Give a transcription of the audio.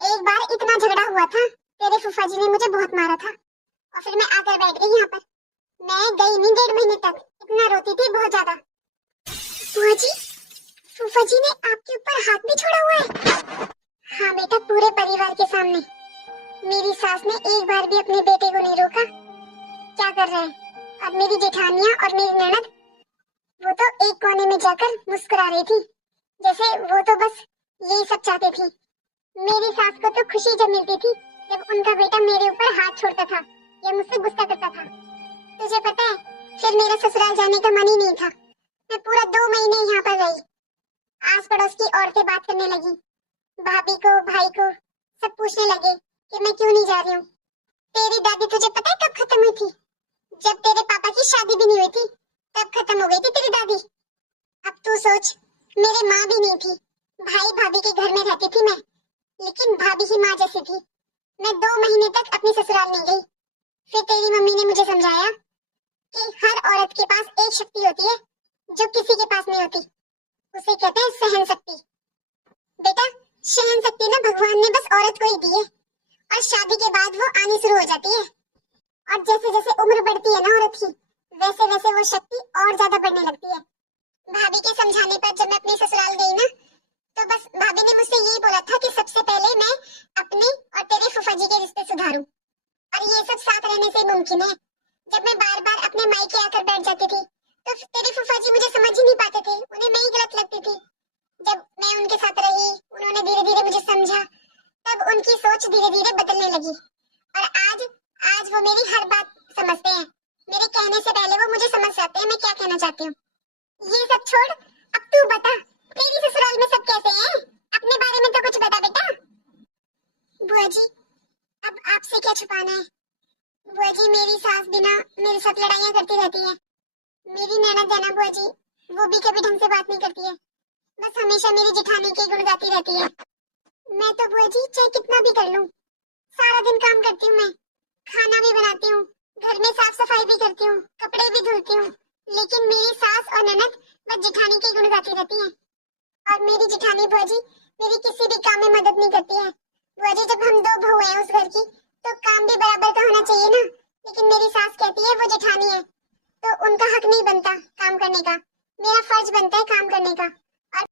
एक बार इतना झगड़ा हुआ था, तेरे फूफा जी ने मुझे बहुत मारा था और फिर मैं आकर बैठ गई यहाँ पर। मैं गई नहीं 1.5 महीने तक, इतना रोती थी बहुत ज्यादा। बुआ जी, फूफा जी ने आपके ऊपर हाथ भी छोड़ा हुआ है? हाँ बेटा, पूरे परिवार के सामने। मेरी सास ने एक बार भी अपने बेटे को नहीं रोका। क्या कर रहे हैं? अब मेरी जेठानियाँ और मेरी ननद, वो तो एक कोने में जाकर मुस्कुरा रही थी, जैसे वो तो बस यही सब चाहती थी। मेरी सास को तो खुशी जब मिलती थी जब उनका बेटा मेरे ऊपर हाथ छोड़ता था या मुझसे गुस्सा करता था। तुझे पता है, फिर मेरा ससुराल जाने का मन ही नहीं था। मैं पूरा 2 महीने यहाँ पर रही। आस पड़ोस की औरतें बात करने लगी, भाभी को भाई को सब पूछने लगे कि मैं क्यों नहीं जा रही हूँ। तेरी दादी तुझे पता है कब खत्म हुई थी? जब तेरे पापा की शादी भी नहीं हुई थी तब खत्म हो गई थी तेरी दादी। अब तू सोच, मेरी माँ भी नहीं थी, भाई भाभी के घर में रहती थी मैं, लेकिन भाभी ही माँ जैसी थी। मैं 2 महीने तक अपनी ससुराल नहीं गई। फिर तेरी मम्मी ने मुझे समझाया कि हर औरत के पास एक शक्ति होती है जो किसी के पास नहीं होती, उसे कहते हैं सहन शक्ति। बेटा, सहन शक्ति ना भगवान ने बस औरत को ही दी है और शादी के बाद वो आनी शुरू हो जाती है। और जैसे जैसे उम्र बढ़ती है ना औरत की, वैसे वैसे वो शक्ति और ज्यादा बढ़ने लगती है। भाभी के समझाने पर जब मैं अपने ससुराल गई ना, तो बस भाभी ने मुझसे यही बोला था कि सबसे पहले मैं अपने और तेरे फूफा जी के रिश्ते सुधारूं, और ये सब साथ रहने से मुमकिन है। जब मैं बार बार अपने मायके आकर बैठ जाती थी तो तेरे फूफा जी मुझे समझ ही नहीं पाते थे, उन्हें मैं ही गलत लगती थी। जब मैं उनके साथ रही, उन्होंने धीरे धीरे मुझे समझा, तब उनकी सोच धीरे धीरे बदलने लगी और आज आज वो मेरी हर बात समझते हैं। मेरे कहने से पहले वो मुझे समझ जाते हैं मैं क्या कहना चाहती हूँ। ये सब छोड़, अब तू बता, तेरी ससुराल में सब कैसे हैं? अपने बारे में तो कुछ बता बेटा। बुआ जी, अब आपसे क्या छुपाना है। बुआ जी, मेरी सास बिना मेरे साथ लड़ाइयाँ करती रहती है। मेरी ननद है ना बुआ जी, वो भी कभी ढंग से बात नहीं करती है, बस हमेशा मेरी जेठानी के गुण गाती रहती है। मैं तो बुआ जी चाहे कितना भी कर लूं, सारा दिन काम करती हूँ मैं, खाना भी बनाती हूँ, घर में साफ सफाई भी करती हूँ, कपड़े भी धुलती हूँ, लेकिन मेरी सास और ननद बस जेठानी के गुण गाती रहती है। और मेरी जेठानी बुआ जी मेरी किसी भी काम में मदद नहीं करती है। बुआ जी, जब हम 2 बहू हैं उस घर की, तो काम भी बराबर का होना चाहिए ना। लेकिन मेरी सास कहती है वो जेठानी है, तो उनका हक नहीं बनता काम करने का, मेरा फर्ज बनता है काम करने का।